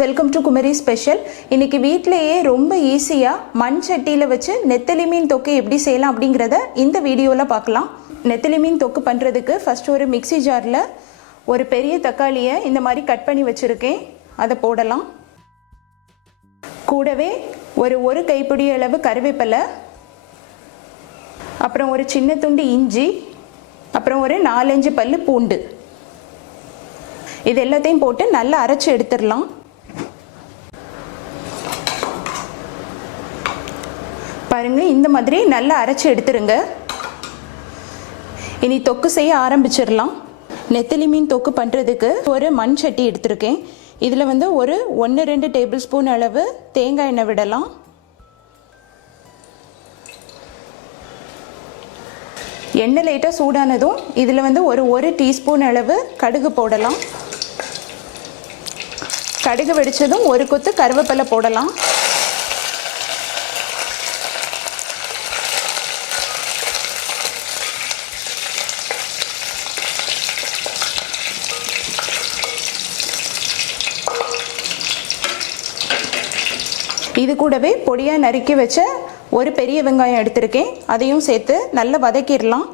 Welcome to Kumari special. இன்னைக்கு வீட்டிலேயே ரொம்ப ஈஸியாக மண் சட்டியில் வச்சு நெத்திலி மீன் தொக்கு எப்படி செய்யலாம் அப்படிங்கிறத இந்த வீடியோவில் பார்க்கலாம். நெத்திலி மீன் தொக்கு பண்ணுறதுக்கு ஃபஸ்ட் ஒரு மிக்ஸி ஜாரில் ஒரு பெரிய தக்காளியை இந்த மாதிரி கட் பண்ணி வச்சுருக்கேன், அதை போடலாம். கூடவே ஒரு கைப்பிடி அளவு கருவேப்பிலை, அப்புறம் ஒரு சின்ன துண்டு இஞ்சி, அப்புறம் ஒரு 4-5 பல்லு பூண்டு, இது எல்லாத்தையும் போட்டு நல்லா அரைச்சி எடுத்துடலாம். பாருங்க, இந்த மாதிரி நல்லா அரைச்சி எடுத்துருங்க. இனி தொக்கு செய்ய ஆரம்பிச்சிடலாம். நெத்திலி மீன் தொக்கு பண்ணுறதுக்கு ஒரு மண் சட்டி எடுத்திருக்கேன். இதில் ஒரு 1-2 டேபிள் ஸ்பூன் அளவு தேங்காய் எண்ணெய் விடலாம். எண்ணெய் லைட்டாக சூடானதும் இதில் ஒரு டீஸ்பூன் அளவு கடுகு போடலாம். கடுகு வெடிச்சதும் ஒரு கொத்து கருவேப்பிலை போடலாம். இது கூடவே பொடியாக நறுக்கி வச்ச ஒரு பெரிய வெங்காயம் எடுத்திருக்கேன், அதையும் சேர்த்து நல்லா வதக்கிடலாம்.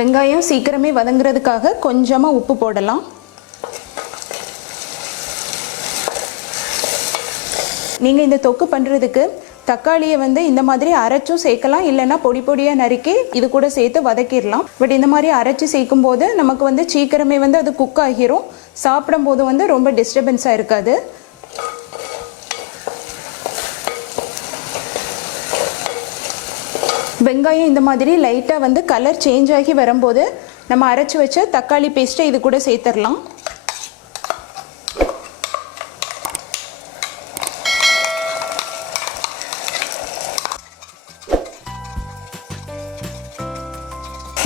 வெங்காயம் சீக்கிரமே வதங்குறதுக்காக கொஞ்சமாக உப்பு போடலாம். நீங்கள் இந்த தொக்கு பண்ணுறதுக்கு தக்காளியை இந்த மாதிரி அரைச்சும் சேர்க்கலாம், இல்லைன்னா பொடி பொடியாக நறுக்கி இது கூட சேர்த்து வதக்கிடலாம். பட் இந்த மாதிரி அரைச்சி சேர்க்கும் போது நமக்கு சீக்கிரமே அது குக் ஆகிரும். சாப்பிடும் போது ரொம்ப டிஸ்டர்பன்ஸாக இருக்காது. வெங்காயம் இந்த மாதிரி லைட்டாக கலர் சேஞ்ச் ஆகி வரும்போது நம்ம அரைச்சி வச்ச தக்காளி பேஸ்ட்டை இது கூட சேர்த்துடலாம்.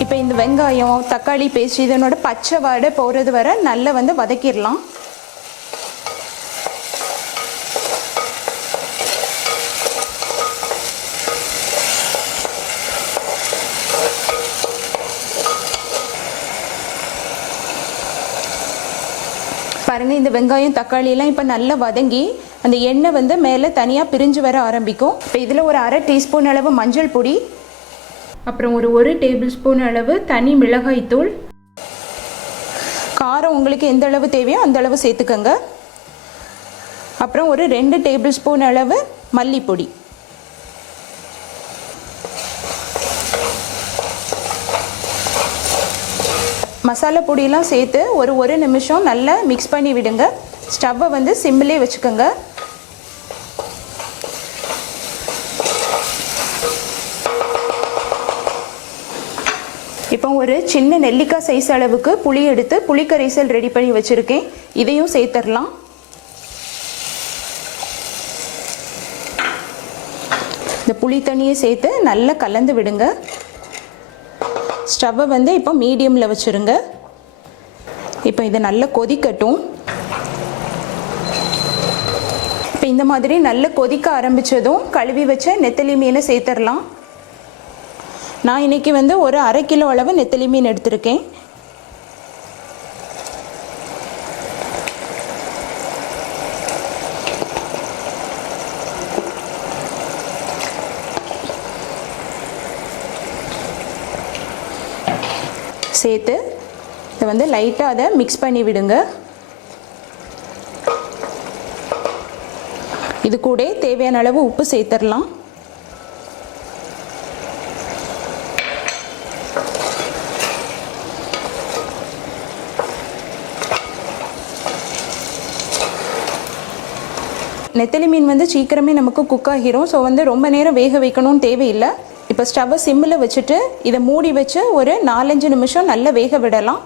இப்போ இந்த வெங்காயம் தக்காளி பேஸ்ட் இதனோட பச்சை வாடை போகிறது வரை நல்லா வதக்கிடலாம். பாருங்க, இந்த வெங்காயம் தக்காளி எல்லாம் இப்போ நல்லா வதங்கி அந்த எண்ணெய் மேலே தனியாக பிரிஞ்சு வர ஆரம்பிக்கும். இப்போ இதில் ஒரு 1/2 டீஸ்பூன் அளவு மஞ்சள் பொடி, அப்புறம் ஒரு டேபிள் ஸ்பூன் அளவு தனி மிளகாய் தூள், காரம் உங்களுக்கு எந்த அளவு தேவையோ அந்த அளவு சேர்த்துக்கோங்க. அப்புறம் ஒரு 2 டேபிள் ஸ்பூன் அளவு மல்லிப்பொடி. மசாலா பொடியெல்லாம் சேர்த்து ஒரு நிமிஷம் நல்லா மிக்ஸ் பண்ணி விடுங்க. ஸ்டவ்வை சிம்மிலே வச்சுக்கோங்க. இப்போ ஒரு சின்ன நெல்லிக்காய் சைஸ் அளவுக்கு புளி எடுத்து புளிக்கரைசல் ரெடி பண்ணி வச்சுருக்கேன், இதையும் சேர்த்துடலாம். இந்த புளி தண்ணியை சேர்த்து நல்லா கலந்து விடுங்க. ஸ்டவ்வை இப்போ மீடியமில் வச்சுருங்க. இப்போ இதை நல்லா கொதிக்கட்டும். இப்போ இந்த மாதிரி நல்லா கொதிக்க ஆரம்பித்ததும் கழுவி வச்ச நெத்திலி மீனை சேர்த்துடலாம். நான் இன்றைக்கி ஒரு 1/2 கிலோ அளவு நெத்திலி மீன் எடுத்திருக்கேன். சேர்த்து இதை லைட்டாக அதை மிக்ஸ் பண்ணி விடுங்க. இது கூட தேவையான அளவு உப்பு சேர்த்துடலாம். நெத்திலி மீன் சீக்கிரமே நமக்கு குக் ஆகிரும். ஸோ ரொம்ப நேரம் வேக வைக்கணும்னு தேவையில்லை. இப்போ ஸ்டவ்வை சிம்மில் வச்சுட்டு இதை மூடி வச்சு ஒரு 4-5 நிமிஷம் நல்லா வேக விடலாம்.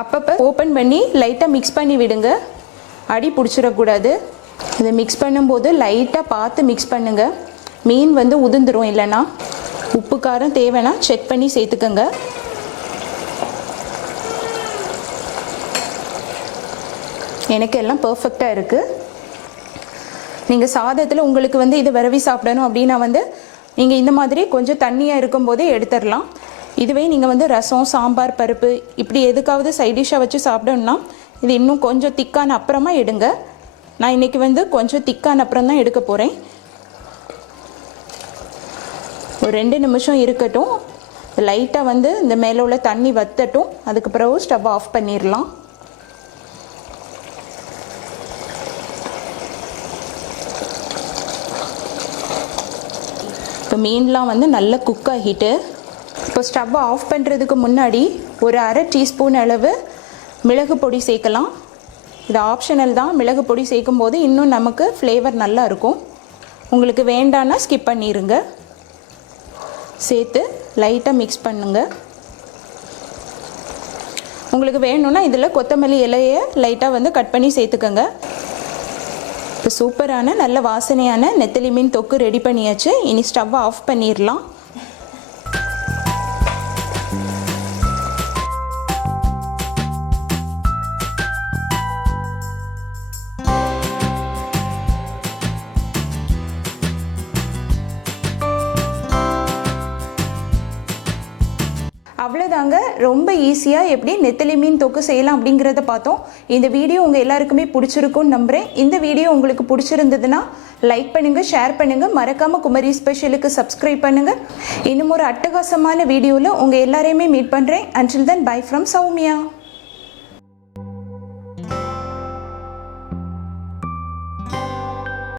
அப்பப்போ ஓப்பன் பண்ணி லைட்டாக மிக்ஸ் பண்ணி விடுங்க, அடி பிடிச்சிடக்கூடாது. இதை மிக்ஸ் பண்ணும்போது லைட்டாக பார்த்து மிக்ஸ் பண்ணுங்கள், மீன் உதிர்ந்துடும். இல்லைன்னா உப்பு காரம் தேவைன்னா செக் பண்ணி சேர்த்துக்கோங்க. எனக்கு எல்லாம் பர்ஃபெக்டாக இருக்குது. நீங்கள் சாதத்தில் உங்களுக்கு இது விரவி சாப்பிடணும் அப்படின்னா நீங்கள் இந்த மாதிரி கொஞ்சம் தண்ணியாக இருக்கும்போதே எடுத்துடலாம். இதுவே நீங்கள் ரசம், சாம்பார், பருப்பு இப்படி எதுக்காவது சைட் டிஷ்ஷாக வச்சு சாப்பிடணுன்னா இது இன்னும் கொஞ்சம் திக்கான அப்புறமா எடுங்க. நான் இன்றைக்கி கொஞ்சம் திக்கான அப்புறம் தான் எடுக்க போகிறேன். ஒரு 2 நிமிஷம் இருக்கட்டும். லைட்டாக இந்த மேலே உள்ள தண்ணி வற்றட்டும். அதுக்கு பிறகு ஸ்டவ் ஆஃப் பண்ணிடலாம். இப்போ மீன்லாம் நல்லா குக் ஆகிட்டு, இப்போ ஸ்டவ் ஆஃப் பண்ணுறதுக்கு முன்னாடி ஒரு அரை டீஸ்பூன் அளவு மிளகு பொடி சேர்க்கலாம். இது ஆப்ஷனல் தான். மிளகு பொடி சேர்க்கும் போது இன்னும் நமக்கு ஃப்ளேவர் நல்லா இருக்கும். உங்களுக்கு வேண்டான்னா ஸ்கிப் பண்ணிடுங்க. சேர்த்து லைட்டாக மிக்ஸ் பண்ணுங்கள். உங்களுக்கு வேணும்னா இதில் கொத்தமல்லி இலையை லைட்டாக கட் பண்ணி சேர்த்துக்கோங்க. இப்போ சூப்பரான நல்ல வாசனையான நெத்திலி மீன் தொக்கு ரெடி பண்ணியாச்சு. இனி ஸ்டவ்வை ஆஃப் பண்ணிடலாம். அவ்வளோதாங்க. ரொம்ப ஈஸியாக எப்படி நெத்திலி மீன் தொக்கு செய்யலாம் அப்படிங்கிறத பார்த்தோம். இந்த வீடியோ உங்கள் எல்லாருக்குமே பிடிச்சிருக்கும்னு நம்புகிறேன். இந்த வீடியோ உங்களுக்கு பிடிச்சிருந்ததுன்னா லைக் பண்ணுங்கள், ஷேர் பண்ணுங்கள், மறக்காமல் குமரி ஸ்பெஷலுக்கு சப்ஸ்கிரைப் பண்ணுங்கள். இன்னும் ஒரு அட்டகாசமான வீடியோவில் உங்கள் எல்லாரையுமே மீட் பண்ணுறேன். Until then, bye from Soumya.